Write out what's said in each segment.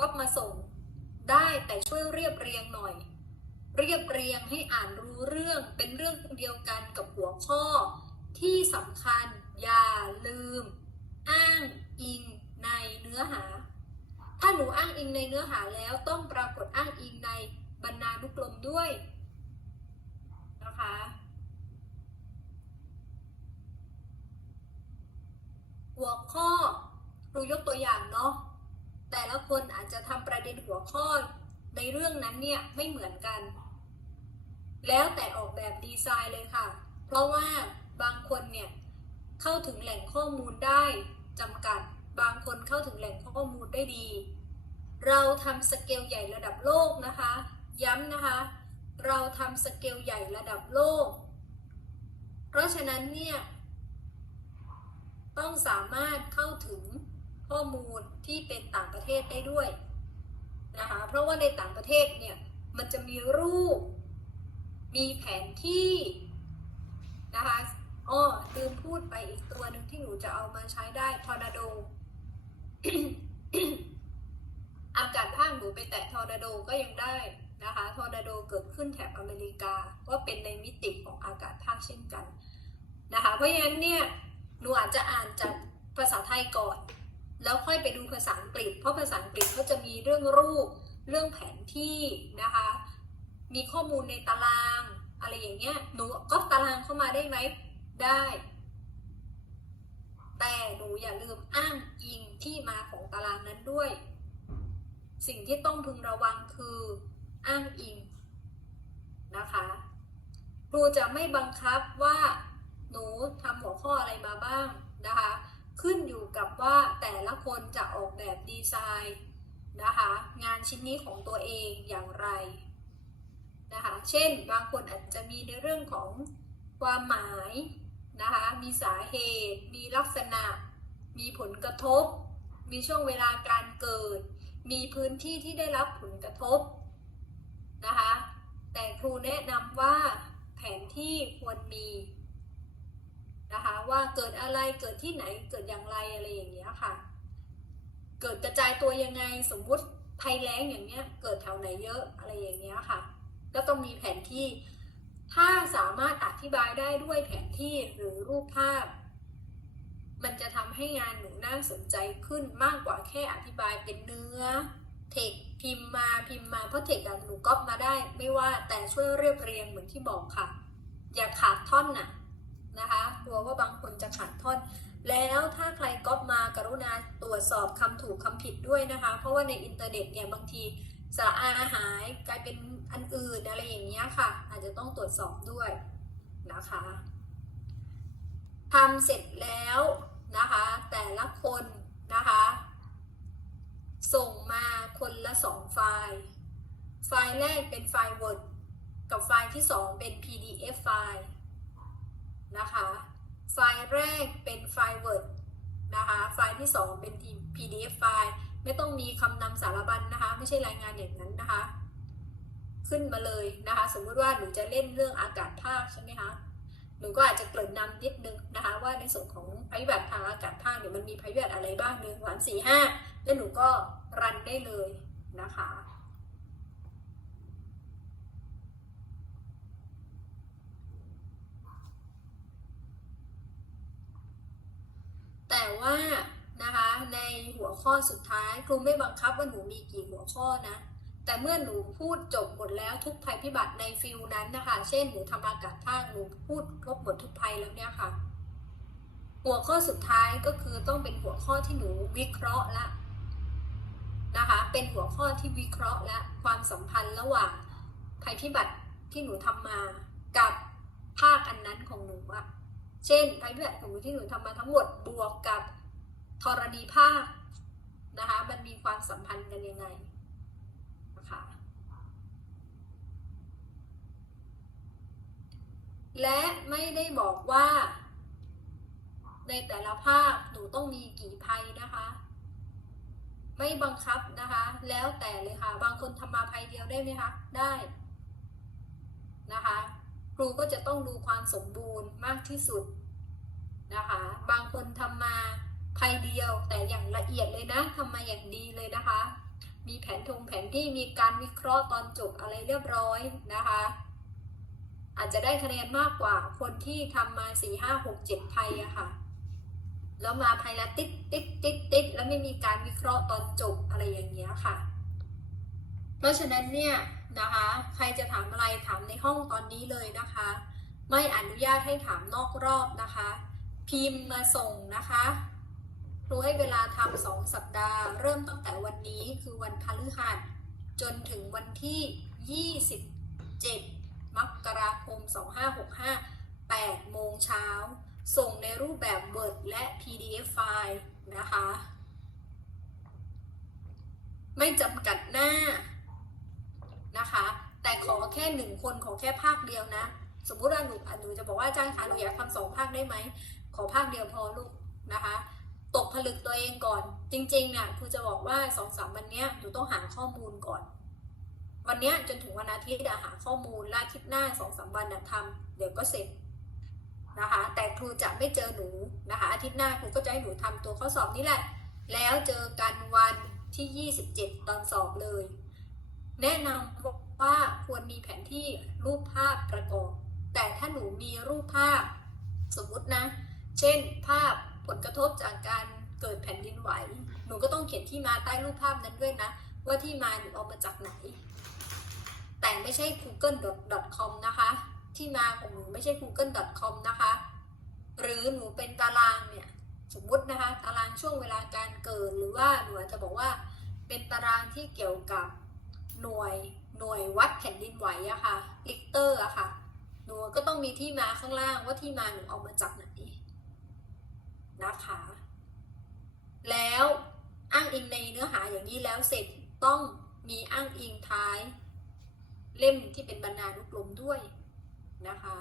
ก็มาส่งได้แต่ช่วยเรียบเรียงหน่อย เรียบเรียงให้อ่านรู้เรื่องเป็นเรื่องเดียวกันกับหัวข้อ ที่สำคัญอย่าลืม อ้างอิงในเนื้อหา ถ้าหนูอ้างอิงในเนื้อหาแล้วต้องปรากฏอ้างอิงในบรรณานุกรมด้วยนะคะหัวข้อครูยกตัวอย่างเนาะ แต่ละคนอาจจะทำประเด็นหัวข้อในเรื่องนั้นเนี่ยไม่เหมือนกัน แล้วแต่ออกแบบดีไซน์เลยค่ะ เพราะว่าบางคนเนี่ยเข้าถึงแหล่งข้อมูลได้จำกัด บางคนเข้าถึงแหล่งข้อมูลได้ดี เราทำสเกลใหญ่ระดับโลกนะคะ ย้ำนะคะ เราทำสเกลใหญ่ระดับโลก เพราะฉะนั้นเนี่ยต้องสามารถเข้าถึง ข้อมูลที่เป็นต่างประเทศได้ด้วยนะคะเพราะว่าในต่างประเทศเนี่ยมันจะมีรูป มีแผนที่นะคะอ้อลืมพูดไปอีกตัวหนึ่งที่หนูจะเอามาใช้ได้ทอร์นาโดอากาศภาคหนูไปแตะทอร์นาโดก็ยังได้นะคะทอร์นาโดเกิดขึ้นแถบอเมริกา ก็เป็นในมิติของอากาศภาคเช่นกันนะคะเพราะฉะนั้นเนี่ยหนูอาจจะอ่านจากภาษาไทยก่อน แล้วค่อยไปดูภาษาอังกฤษ เพราะภาษาอังกฤษเขาจะมีเรื่องรูป เรื่องแผนที่นะคะ มีข้อมูลในตาราง อะไรอย่างเงี้ย หนูก็ตารางเข้ามาได้ไหม ได้ แต่หนูอย่าลืมอ้างอิงที่มาของตารางนั้นด้วย สิ่งที่ต้องพึงระวังคืออ้างอิงนะคะครูจะไม่บังคับว่าหนูทำหัวข้ออะไรมาบ้างนะคะ ขึ้นอยู่กับว่าแต่ละคนจะออกแบบดีไซน์นะคะงานชิ้นนี้ของตัวเองอย่างไรนะคะเช่นบางคนอาจจะมีในเรื่องของความหมายนะคะมีสาเหตุ มีลักษณะ มีผลกระทบ มีช่วงเวลาการเกิด มีพื้นที่ที่ได้รับผลกระทบนะคะแต่ครูแนะนำว่าแผนที่ควรมี นะคะว่าเกิดอะไรเกิดที่ไหนเกิดอย่างไรอะไรอย่างเงี้ยค่ะ เกิดกระจายตัวยังไงสมมุติภัยแล้งอย่างเงี้ยเกิดแถวไหนเยอะอะไรอย่างเงี้ยค่ะ ก็ต้องมีแผนที่ ถ้าสามารถอธิบายได้ด้วยแผนที่หรือรูปภาพ มันจะทำให้งานหนูน่าสนใจขึ้นมากกว่าแค่อธิบายเป็นเนื้อเทคพิมพ์มาพิมพ์มาเพราะเทคอะหนูก๊อปมาได้ ไม่ว่าแต่ช่วยเรียบเรียงเหมือนที่บอกค่ะ อย่าขาดท่อนน่ะ นะคะกลัวว่าบางคนจะขาดท่อน แล้วถ้าใครก๊อปมากรุณาตรวจสอบคำถูกคำผิดด้วยนะคะ เพราะว่าในอินเทอร์เน็ตเนี่ยบางทีสระอาหายกลายเป็นอันอื่นอะไรอย่างเงี้ยค่ะ อาจจะต้องตรวจสอบด้วยนะคะทำเสร็จแล้วนะคะ แต่ละคนนะคะ ส่งมาคนละสองไฟล์ ไฟล์แรกเป็นไฟล์ Word กับไฟล์ที่สองเป็น PDF ไฟล์ นะคะ ไฟล์แรกเป็นไฟล์ Word นะคะ ไฟล์ที่ 2 เป็น PDF ไฟล์ ไม่ต้องมีคำนำสารบัญนนะคะ ไม่ใช่รายงานอย่างนั้นนะคะ ขึ้นมาเลยนะคะ สมมติว่าหนูจะเล่นเรื่องอากาศภาคใช่ไหมคะ หนูก็อาจจะเกริ่นนำนิดนึงนะคะ ว่าในส่วนของภัยพิบัติทางอากาศภาคเนี่ยมันมีภัยพิบัติอะไรบ้างหนึ่งสามสี่ห้าแล้วหนูก็รันได้เลยนะคะ แต่ว่านะคะในหัว ข้อสุดท้าย ครูไม่บังคับว่าหนูมีกี่หัวข้อนะ แต่เมื่อหนูพูดจบหมดแล้วทุกภัยพิบัติในฟิลนั้นนะคะ เช่นหนูทำอากาศภาหนูพูดครบหมดทุกภัยแล้วเนี่ยค่ะ หัวข้อสุดท้ายก็คือต้องเป็นหัวข้อที่หนูวิเคราะห์ละนะคะ เป็นหัวข้อที่วิเคราะห์และความสัมพันธ์ระหว่างภัยพิบัติที่หนูทำมากับภาคอันนั้นของหนูอะเช่นภัยพิบัติของหนูที่หนูทำมาทั้งหมดบวกกับธรณีภาค นะคะ มันมีความสัมพันธ์กันยังไงนะคะและไม่ได้บอกว่า ในแต่ละภาคหนูต้องมีกี่ภัยนะคะ ไม่บังคับนะคะ แล้วแต่เลยค่ะ บางคนทำมาภัยเดียวได้ไหมคะ ได้นะคะ ครูก็จะต้องดูความสมบูรณ์มากที่สุดนะคะ บางคนทำมา ภัยเดียวแต่อย่างละเอียดเลยนะทำมาอย่างดีเลยนะคะ มีแผนทงแผนที่มีการวิเคราะห์ตอนจบอะไรเรียบร้อยนะคะ อาจจะได้คะแนนมากกว่าคนที่ทำมาสี่ห้าหกเจ็ดภัยอะค่ะแล้วมาภัยละติดติดติดติดแล้วไม่มีการวิเคราะห์ตอนจบอะไรอย่างเงี้ยค่ะ เพราะฉะนั้นเนี่ยนะคะ ใครจะถามอะไรถามในห้องตอนนี้เลยนะคะ ไม่อนุญาตให้ถามนอกรอบนะคะ พิมพ์มาส่งนะคะ ทำสองสัปดาห์ เริ่มตั้งแต่วันนี้คือวันพฤหัสจนถึงวันที่ 27 มกราคม 2565 8โมงเช้า ส่งในรูปแบบ Word และ PDF ไฟล์นะคะ ไม่จำกัดหน้านะคะ แต่ขอแค่หนึ่งคนขอแค่ภาคเดียวนะ สมมุติว่าหนูอะหนูจะบอกว่าอาจารย์คะหนูอยากทำสองภาคได้ไหม ขอภาคเดียวพอลูกนะคะ ตกผลึกตัวเองก่อน จริงๆน่ะครูจะบอกว่าสองสามวันเนี้ยหนูต้องหาข้อมูลก่อน วันเนี้ยจนถึงวันอาทิตย์อะหาข้อมูลลวอาทิตย์หน้าสองสามวันอะทำเดี๋ยวก็เสร็จนะคะ แต่ครูจะไม่เจอหนูนะคะ อาทิตย์หน้าครูก็จะให้หนูทำตัวข้อสอบนี่แหละ แล้วเจอกันวันที่ 27 ตอนสอบเลย แนะนำว่าควรมีแผนที่รูปภาพประกอบ แต่ถ้าหนูมีรูปภาพ สมมตินะ เช่นภาพ ลกระทบจากการเกิดแผ่นดินไหว หนูก็ต้องเขียนที่มาใต้รูปภาพนั้นด้วยนะ ว่าที่มาหนูเอามาจากไหน แต่ไม่ใช่ google.com นะคะ ที่มาของหนูไม่ใช่ google.com นะคะ หรือหนูเป็นตารางเนี่ยสมมตินะคะ ตารางช่วงเวลาการเกิดหรือว่าหนูอาจจะบอกว่าเป็นตารางที่เกี่ยวกับหน่วยหน่วยวัดแผ่นดินไหวอะค่ะลิกเตอร์อะค่ะ หนูก็ต้องมีที่มาข้างล่างว่าที่มาหนูเอามาจากไหน นะคะ แล้วอ้างอิงในเนื้อหาอย่างนี้แล้วเสร็จต้องมีอ้างอิงท้าย เล่มที่เป็นบรรณานุกรมด้วยนะคะ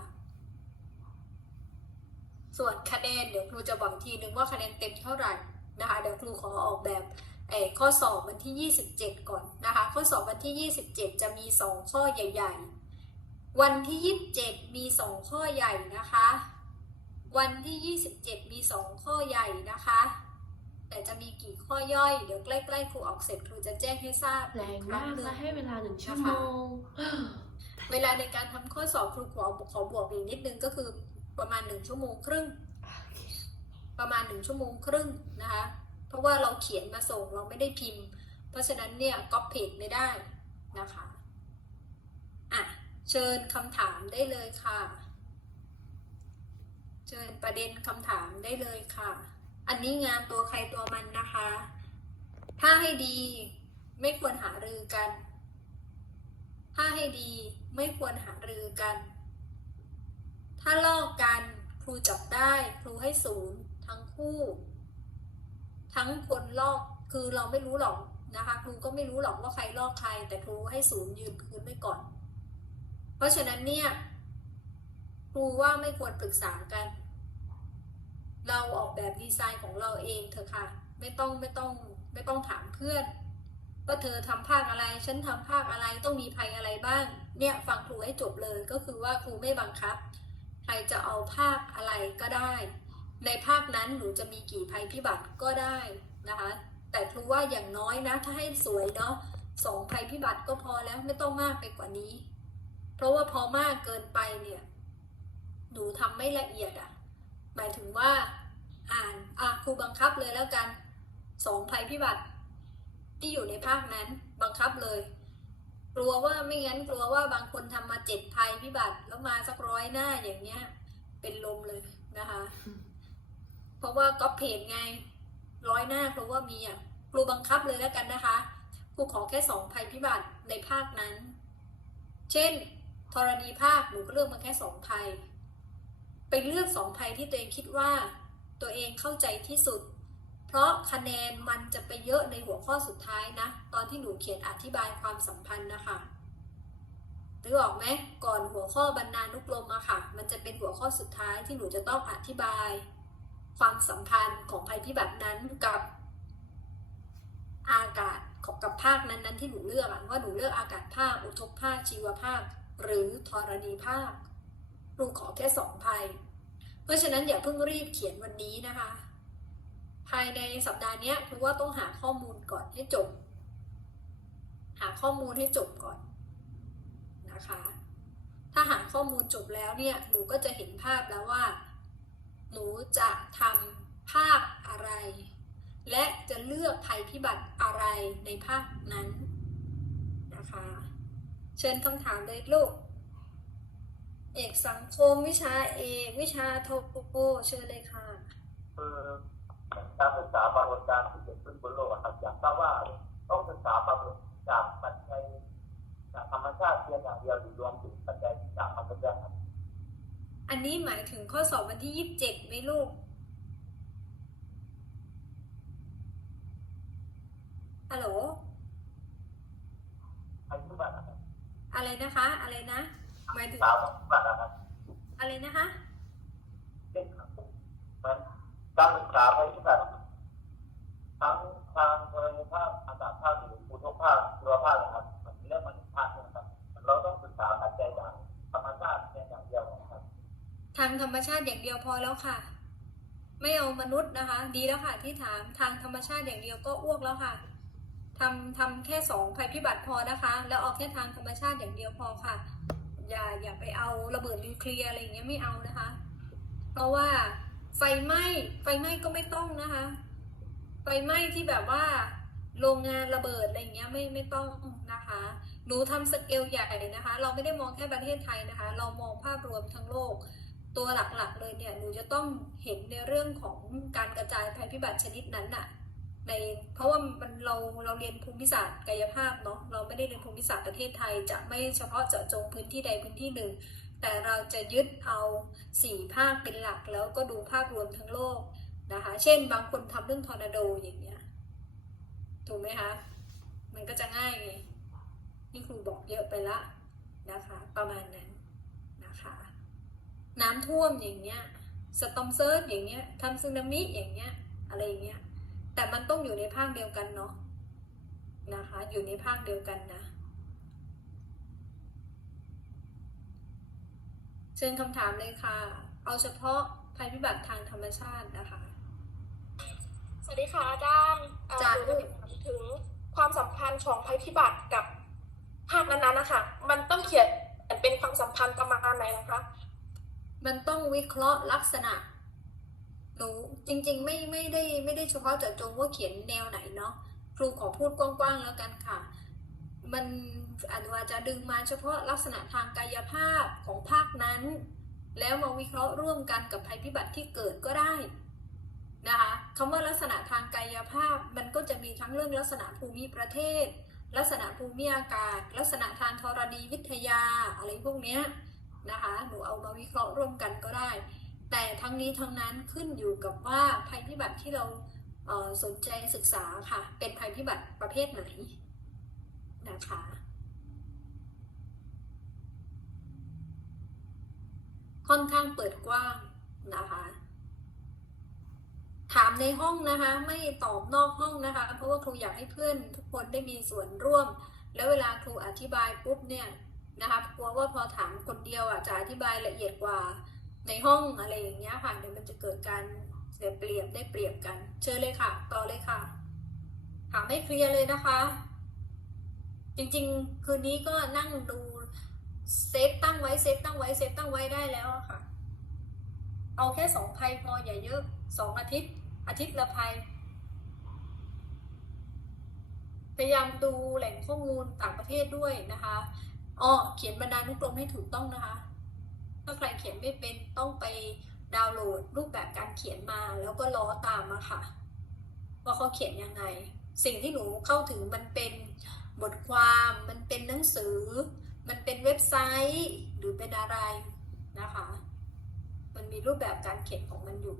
ส่วนคะแนนเดี๋ยวครูจะบอกทีนึงว่าคะแนนเต็มเท่าไหร่นะคะเดี๋ยวครูขอออกแบบเอ่อข้อสอบวันที่ 27 ก่อนนะคะข้อสอบวันที่ 27 จะมี 2 ข้อใหญ่ ๆ วันที่ 27 มี 2 ข้อใหญ่นะคะ วันที่ 27 มี 2 ข้อใหญ่นะคะ แต่จะมีกี่ข้อย่อย เดี๋ยวใกล้ๆครูออกเสร็จครูจะแจ้งให้ทราบแรงอีครั้มากหนึ่งและให้เวลาหนึ่งชั่วโมงเวลาในการทำข้อสอบครูขอขอบวกอีกนิดนึงก็คือประมาณ1ชั่วโมงครึ่ง ประมาณ1ชั่วโมงครึ่งนะคะ เพราะว่าเราเขียนมาส่งเราไม่ได้พิมพ์ เพราะฉะนั้นเนี่ยก๊อปเพจไม่ได้นะคะอะเชิญคำถามได้เลยค่ะเชิญ ประเด็นคำถามได้เลยค่ะ อันนี้งานตัวใครตัวมันนะคะ ถ้าให้ดีไม่ควรหารือกัน ถ้าให้ดีไม่ควรหารือกัน ถ้าลอกกันครูจับได้ครูให้ศูนย์ทั้งคู่ ทั้งคนลอกคือเราไม่รู้หรอกนะคะครูก็ไม่รู้หรอกว่าใครลอกใคร แต่ครูให้ศูนย์ยืนพื้นไว้ก่อน เพราะฉะนั้นเนี่ยครูว่าไม่ควรปรึกษากัน เราออกแบบดีไซน์ของเราเองเถอะค่ะ ไม่ต้องไม่ต้องไม่ต้องถามเพื่อนว่าเธอทำภาคอะไร ฉันทำภาคอะไรต้องมีภัยอะไรบ้าง เนี่ยฟังครูให้จบเลยก็คือว่าครูไม่บังคับ ใครจะเอาภาคอะไรก็ได้ ในภาคนั้นหนูจะมีกี่ภัยพิบัติก็ได้นะคะ แต่ครูว่าอย่างน้อยนะ ถ้าให้สวยเนาะสองภัยพิบัติก็พอแล้วไม่ต้องมากไปกว่านี้ เพราะว่าพอมากเกินไปเนี่ย หนูทำไม่ละเอียดอะ่ะ หมายถึงว่า อ่านอะครูบังคับเลยแล้วกันสองภัยพิบัติ ที่อยู่ในภาคนั้นบังคับเลย กลัวว่าไม่งั้นกลัวว่าบางคนทำมาเจ็ดภัยพิบัติแล้วมาสักร้อยหน้าอย่างเงี้ย เป็นลมเลยนะคะ เพราะว่าก๊อปเพจไงร้อยหน้าเพราะว่ามีอะครูบังคับเลยแล้วกันนะคะครูขอแค่สองภัยพิบัติในภาคนั้น เช่นธรณีภาคหนูก็เลือกมาแค่สองภัยไปเลือกสองภัยที่ตัวเองคิดว่า ตัวเองเข้าใจที่สุด เพราะคะแนนมันจะไปเยอะในหัวข้อสุดท้ายนะ ตอนที่หนูเขียนอธิบายความสัมพันธ์นะคะนึกออกไหมก่อนหัวข้อบรรณานุกรมอะค่ะ มันจะเป็นหัวข้อสุดท้ายที่หนูจะต้องอธิบาย ความสัมพันธ์ของภัยพิบัตินั้นกับอากาศของกับภาคนั้นๆที่หนูเลือกว่าหนูเลือกอากาศภาค อุทกภาค ชีวภาค หรือธรณีภาคครูขอแค่สองภัย ราะฉะนั้นอย่าเพิ่งรีบเขียนวันนี้นะคะ ภายในสัปดาห์นี้ครูว่าต้องหาข้อมูลก่อนให้จบ หาข้อมูลให้จบก่อนนะคะ ถ้าหาข้อมูลจบแล้วเนี่ยหนูก็จะเห็นภาพแล้วว่า หนูจะทำภาพอะไร และจะเลือกภัยพิบัติอะไรในภาพนั้นนะคะ เชิญคำถามเลยลูก เอกสังคมวิชาเอกวิชาโทโกเชิญเลยค่ะคือการศึกษาปรากฏการณ์ที่เกิดขึ้นบนโลกอะครับอยากทราบว่าต้องศึกษาปรากฏจากปัจจัยจากธรรมชาติเพียงอย่างเดียวหรือรวมถึงปัจจัยจากธรรมชาติครับอันนี้หมายถึงข้อสอบวันที่ยี่สิบเจ็ดไหมลูกฮัลโหลภัยพิบัตินะครับอะไรนะคะ อะไรนะ หมายถึศึงกษาภัยพิบัตินะครับอะไรนะคะเช่นครับมันการศึกษาภัยพิบัติทั้งทางโทรภาพอากาศภาคหรือภูทกภาคเรือภาคนะครับมันเรื่องมันภาคนะครับ เราต้องศึกษาปัจจัยจากธรรมชาติเพียงอย่างเดียวนะครับ ทางธรรมชาติอย่างเดียวพอแล้วค่ะ ไม่เอามนุษย์นะคะ ดีแล้วค่ะที่ถามทางธรรมชาติอย่างเดียวก็อ้วกแล้วค่ะทำทำแค่สองภัยพิบัติพอนะคะ แล้วเอาแค่ทางธรรมชาติอย่างเดียวพอค่ะ อย่าอย่าไปเอาระเบิดนิวเคลียร์อะไรอย่างเงี้ยไม่เอานะคะ เพราะว่าไฟไหม้ไฟไหม้ก็ไม่ต้องนะคะ ไฟไหม้ที่แบบว่าโรงงานระเบิดอะไรอย่างเงี้ยไม่ไม่ต้องนะคะ หนูทำสเกลใหญ่นะคะ เราไม่ได้มองแค่ประเทศไทยนะคะ เรามองภาพรวมทั้งโลก ตัวหลักๆเลยเนี่ยหนูจะต้องเห็นในเรื่องของการกระจายภัยพิบัติชนิดนั้นน่ะ ในเพราะว่ามันเราเราเรียนภูมิศาสตร์กายภาพเนาะเราไม่ได้เรียนภูมิศาสตร์ประเทศไทย จะไม่เฉพาะเจาะจงพื้นที่ใดพื้นที่หนึ่ง แต่เราจะยึดเอาสี่ภาคเป็นหลักแล้วก็ดูภาพรวมทั้งโลกนะคะ เช่นบางคนทำเรื่องทอร์นาโดอย่างเงี้ยถูกไหมคะ มันก็จะง่ายไงนี่ครูบอกเยอะไปละนะคะ ประมาณนั้นนะคะ น้ำท่วมอย่างเงี้ยสตอมเซิร์ชอย่างเงี้ยทำซึนามิอย่างเงี้ยอะไรอย่างเงี้ย แต่มันต้องอยู่ในภาคเดียวกันเนาะนะคะ อยู่ในภาคเดียวกันนะเชิญคำถามเลยค่ะ เอาเฉพาะภัยพิบัติทางธรรมชาตินะคะ สวัสดีค่ะอาจารย์เอ่อจ้ะหนูจะถามถึงความสัมพันธ์ของภัยพิบัติกับภาคนั้นๆนะคะ มันต้องเขียนเป็นความสัมพันธ์ประมาณไหนนะคะ มันต้องวิเคราะห์ลักษณะ หนูจริงๆไม่ไม่ได้ไม่ได้เฉพาะเจาะจงว่าเขียนแนวไหนเนาะครูขอพูดกว้างๆแล้วกันค่ะ มันอาจจะดึงมาเฉพาะลักษณะทางกายภาพของภาคนั้น แล้วมาวิเคราะห์ร่วมกันกับภัยพิบัติที่เกิดก็ได้นะคะคำว่าลักษณะทางกายภาพมันก็จะมีทั้งเรื่องลักษณะภูมิประเทศ ลักษณะภูมิอากาศ ลักษณะทางธรณีวิทยาอะไรพวกเนี้ยนะคะหนูเอามาวิเคราะห์ร่วมกันก็ได้ แต่ทั้งนี้ทั้งนั้นขึ้นอยู่กับว่าภัยพิบัติที่เราเสนใจศึกษาค่ะ เป็นภัยพิบัติประเภทไหนนะคะค่อนข้างเปิดกว้างนะคะ ถามในห้องนะคะ ไม่ตอบนอกห้องนะคะ เพราะว่าครูอยากให้เพื่อนทุกคนได้มีส่วนร่วม แล้วเวลาครูอธิบายปุ๊บเนี่ยนะคะกลัวว่าพอถามคนเดียวอะจะอธิบายละเอียดกว่า ในห้องอะไรอย่างเงี้ยค่ะ เดี๋ยวมันจะเกิดการเสียเปรียบได้เปรียบกัน เชิญเลยค่ะ ต่อเลยค่ะ ถามให้เคลียร์เลยนะคะ จริงๆ คืนนี้ก็นั่งดูเซฟตั้งไว้เซฟตั้งไว้เซฟตั้งไว้ได้แล้วค่ะ เอาแค่สองภัยพออย่าเยอะสองอาทิตย์ อาทิตย์ละภัยพยายามดูแหล่งข้อมูลต่างประเทศด้วยนะคะอ๋อเขียนบรรณานุกรมให้ถูกต้องนะคะ ถ้าใครเขียนไม่เป็นต้องไปดาวน์โหลดรูปแบบการเขียนมาแล้วก็ล้อตามมาค่ะ ว่าเขาเขียนยังไง สิ่งที่หนูเข้าถึงมันเป็นบทความมันเป็นหนังสือ มันเป็นเว็บไซต์หรือเป็นอะไรนะคะ มันมีรูปแบบการเขียนของมันอยู่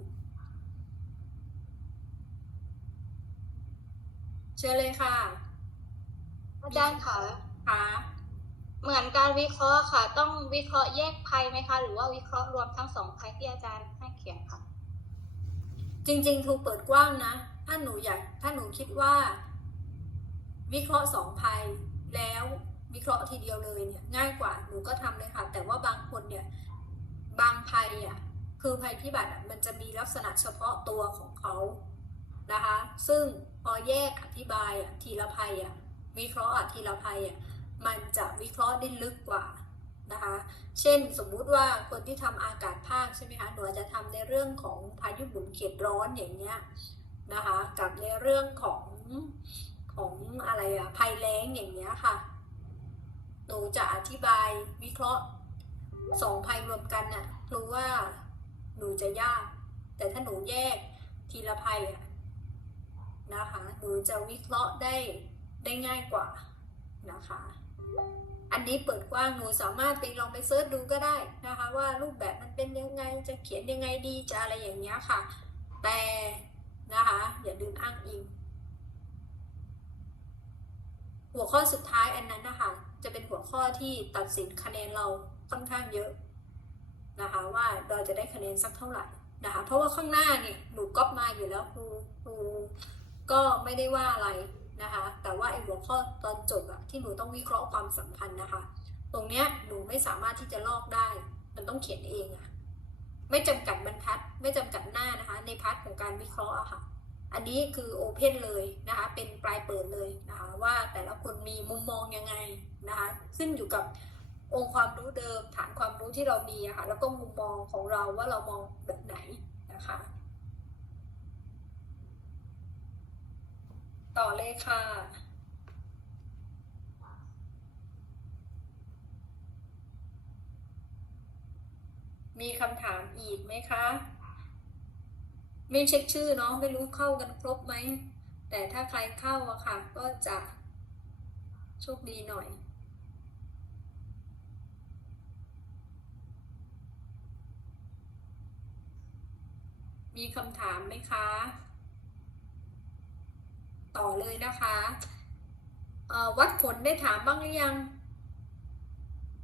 เชิญเลยค่ะ อาจารย์คะค่ะ เหมือนการวิเคราะห์ค่ะ ต้องวิเคราะห์แยกภัยไหมคะ หรือว่าวิเคราะห์รวมทั้งสองภัยที่อาจารย์ให้เขียนค่ะ จริงๆครูเปิดกว้างนะ ถ้าหนูอยากถ้าหนูคิดว่า วิเคราะห์สองภัยแล้ววิเคราะห์ทีเดียวเลยเนี่ยง่ายกว่าหนูก็ทำเลยค่ะ แต่ว่าบางคนเนี่ยบางภัยอะคือภัยพิบัติมันจะมีลักษณะเฉพาะตัวของเขานะคะ ซึ่งพอแยกอธิบายอะทีละภัยอะวิเคราะห์อะทีละภัยอะ มันจะวิเคราะห์ได้ลึกกว่านะคะ เช่นสมมุติว่าคนที่ทำอากาศภาคใช่ไหมคะหนูอาจจะทำในเรื่องของพายุหมุนเขตร้อนอย่างเงี้ยนะคะกับในเรื่องของของอะไรอะภัยแล้งอย่างเงี้ยค่ะหนูจะอธิบายวิเคราะห์สองภัยรวมกันน่ะรู้ว่าหนูจะยาก แต่ถ้าหนูแยกทีละภัยอะนะคะหนูจะวิเคราะห์ได้ได้ง่ายกว่านะคะ อันนี้เปิดกว้างหนูสามารถไปลองไปเซิร์ชดูก็ได้นะคะ ว่ารูปแบบมันเป็นยังไงจะเขียนยังไงดีจะอะไรอย่างเงี้ยค่ะ แต่นะคะ อย่าลืมอ้างอิง หัวข้อสุดท้ายอันนั้นนะคะจะเป็นหัวข้อที่ตัดสินคะแนนเราค่อนข้างเยอะนะคะว่าเราจะได้คะแนนสักเท่าไหร่นะคะเพราะว่าข้างหน้าเนี่ยหนูก๊อปมาอยู่แล้วครูครูก็ไม่ได้ว่าอะไร นะคะ แต่ว่าไอ้หัวข้อตอนจบอะที่หนูต้องวิเคราะห์ความสัมพันธ์นะคะ ตรงเนี้ยหนูไม่สามารถที่จะลอกได้ มันต้องเขียนเองอะไม่จำกัดบรรทัด ไม่จำกัดหน้านะคะ ในพาร์ทของการวิเคราะห์อะค่ะ อันนี้คือโอเพนเลยนะคะ เป็นปลายเปิดเลยนะคะ ว่าแต่ละคนมีมุมมองยังไงนะคะ ขึ้นอยู่กับองค์ความรู้เดิม ฐานความรู้ที่เรามีอะค่ะ แล้วก็มุมมองของเราว่าเรามองแบบไหนนะคะ ต่อเลยค่ะมีคำถามอีกไหมคะ ไม่เช็คชื่อเนาะไม่รู้เข้ากันครบไหม แต่ถ้าใครเข้าอะค่ะ ก็จะโชคดีหน่อย มีคำถามไหมคะ ต่อเลยนะคะเอ่อวัดผลได้ถามบ้างหรือยัง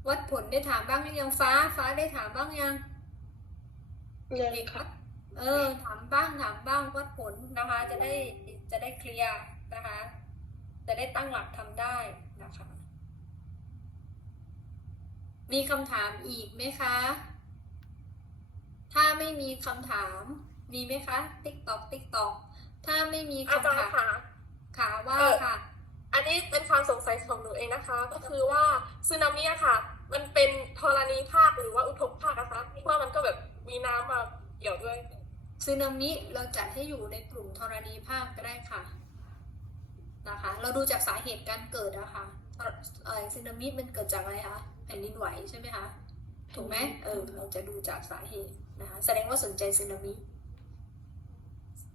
วัดผลได้ถามบ้างหรือยังฟ้า ฟ้าได้ถามบ้างยังเลยค่ะเออ ถามบ้างถามบ้างวัดผลนะคะ จะได้จะได้เคลียร์นะคะ จะได้ตั้งหลักทำได้นะคะ มีคำถามอีกไหมคะ ถ้าไม่มีคำถามมีไหมคะ ติ๊กตอกติ๊กตอกถ้าไม่มีอาคำจารถามย์ ค่ะค่ะว่าเออค่ะ อันนี้เป็นความสงสัยของหนูเองนะคะ ก็คือว่าสึนามิอะค่ะ มันเป็นธรณีภาคหรือว่าอุทกภาคนะคะว่ามันก็แบบมีน้ำมาเกี่ยวด้วยซึนามิเราจัดให้อยู่ในกลุ่มธรณีภาคก็ได้ค่ะนะคะ เราดูจากสาเหตุการเกิดอะค่ะเออซึนามิมันเกิดจากอะไรคะแผ่นดินไหวใช่ไหมคะถูกไหมเออเราจะดูจากสาเหตุนะคะ แสดงว่าสนใจซึนามิ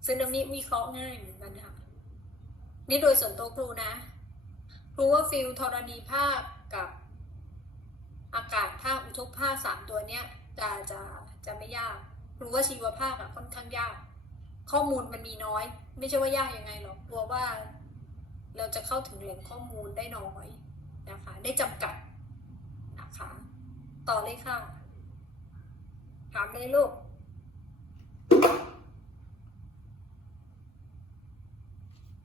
ซึนามิวิเคราะห์ง่ายเหมือนกันค่ะ นี่โดยส่วนตัวครูนะ ครูว่าฟิลธรณีภาคกับอากาศภาคอุทกภาคสามตัวเนี้ยจะจะจะไม่ยากรู้ว่าชีวภาคอะค่อนข้างยาก ข้อมูลมันมีน้อย ไม่ใช่ว่ายากยังไงหรอกกลัวว่า เราจะเข้าถึงแหล่งข้อมูลได้น้อยนะคะ ได้จำกัดนะคะ ต่อเลยค่ะ ถามเลยลูก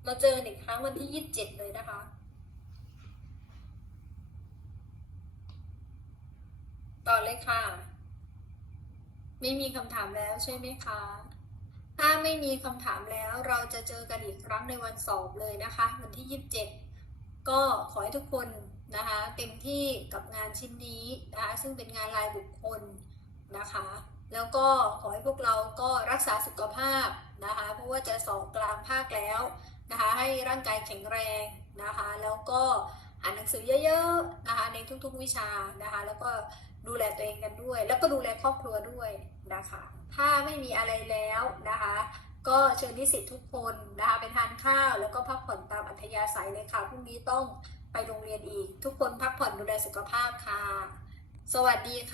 มาเจออีกครั้งวันที่ยี่สิบเจ็ดเลยนะคะต่อเลยค่ะ ไม่มีคำถามแล้วใช่ไหมคะ ถ้าไม่มีคำถามแล้วเราจะเจอกันอีกครั้งในวันสอบเลยนะคะ วันที่ 27 ก็ขอให้ทุกคนนะคะเต็มที่กับงานชิ้นนี้นะคะซึ่งเป็นงานรายบุคคลนะคะ แล้วก็ขอให้พวกเราก็รักษาสุขภาพนะคะ เพราะว่าจะสอบกลางภาคแล้ว นะคะให้ร่างกายแข็งแรงนะคะแล้วก็อ่านหนังสือเยอะๆนะคะในทุกๆวิชานะคะแล้วก็ดูแลตัวเองกันด้วย แล้วก็ดูแลครอบครัวด้วยนะคะถ้าไม่มีอะไรแล้วนะคะก็เชิญนิสิตทุกคนนะคะไปทานข้าว แล้วก็พักผ่อนตามอัธยาศัยเลยค่ะพรุ่งนี้ต้องไปโรงเรียนอีก ทุกคนพักผ่อนดูแลสุขภาพค่ะ สวัสดีค่ะ